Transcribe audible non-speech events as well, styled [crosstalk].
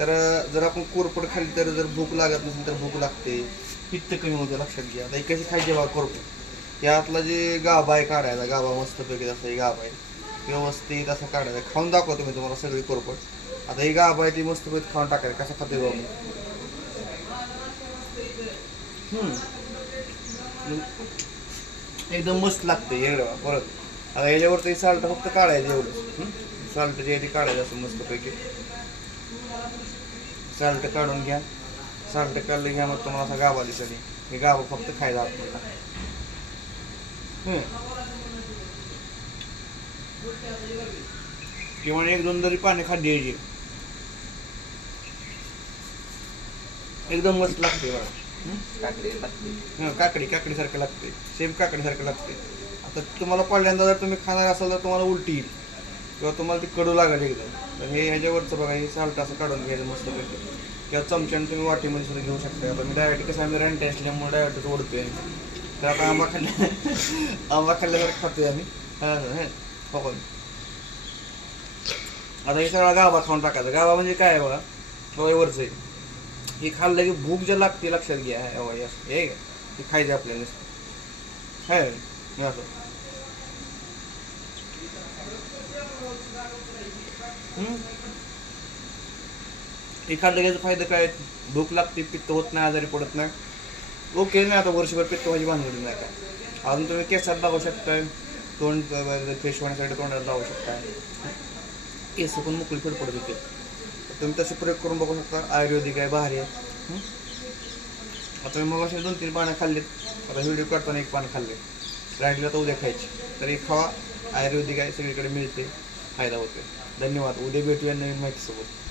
तर जर आपण कोरपड खाल्ली तर जर भूक लागत नसेल तर भूक लागते. पित्त कमी होतं लक्षात घ्या. आता हे कशी खायची बा कोरपड यातला जे गाभा आहे काढायचा. गाभा मस्तपैकी तसा हे गाभा आहे. व्यवस्थित असं काढायचा. खाऊन दाखवतो मी तुम्हाला सगळी कोरपड आता ही गाभा आहे ती मस्तपैकी खाऊन टाकायचं. कसा खाते बाबा हम्म. एकदम मस्त लागते एवढं परत. आता याच्यावरती साल्ट फक्त काढायचं एवढं साल्ट जे आहे ते काढायचं असं मस्तपैकी साल्ट काढून घ्या. साल्ट काढलं घ्या मग तुम्हाला असा गाभा दिसत हे गाभा फक्त खायला आपल्याला. किंवा एक दोन तरी पाणी खाद्य यायची एकदम मस्त लागते बघा? काकडी काकडी काकडीसारखं लागते. सेम काकडीसारखं लागते. आता तुम्हाला पहिल्यांदा जर तुम्ही खाणार असाल तर तुम्हाला उलटी येईल. किंवा तुम्हाला ती कडू लागेल एकदम तर हे ह्याच्यावरचं बघा हे साल्ट असं काढून घ्यायचं मस्त किंवा चमच्याने तुम्ही वाटीमध्ये सुद्धा घेऊ शकता. आता मी डायबेटिक कसं आम्ही रेंट असल्यामुळे डायरेक्टच ओढतोय तर आता आंबा खाल्ल्या [laughs] आंबा खाल्ल्यासारखं खातोय आम्ही. हां हां हो, हो. आता हे सगळा गाभा खाऊन टाकायचा. गाभा म्हणजे काय आहे बघा? वरचं आहे. हे खाल्लं की भूक जे लागते लक्षात घ्या. हे हे खायचं आपल्याला. नुसतं है असं. एखाद्या हे घ्यायचा फायदा काय? भूक लागते पित्त होत नाही आजारी पडत नाही. ओके नाही आता वर्षभर पित्त व्हायची भानगडी नाही काय अजून तुम्ही केसात लावू शकताय. तोंड फ्रेश होण्यासाठी तोंडात लावू शकताय. केस पण मोकळी फडफडत होते. तुम्ही तसे प्रयोग करून बघू शकता. आयुर्वेदिक आहे भारी आहे. आता मी मग असे दोन तीन पानं खाल्लेत. आता व्हिडिओ काढताना एक पान खाल्ले राईटला तर उद्या खायची. तर एक खावा. आयुर्वेदिक आहे सगळीकडे मिळते. फायदा होतो धन्यवाद. उद्या भेटूया नवीन माहितीसोबत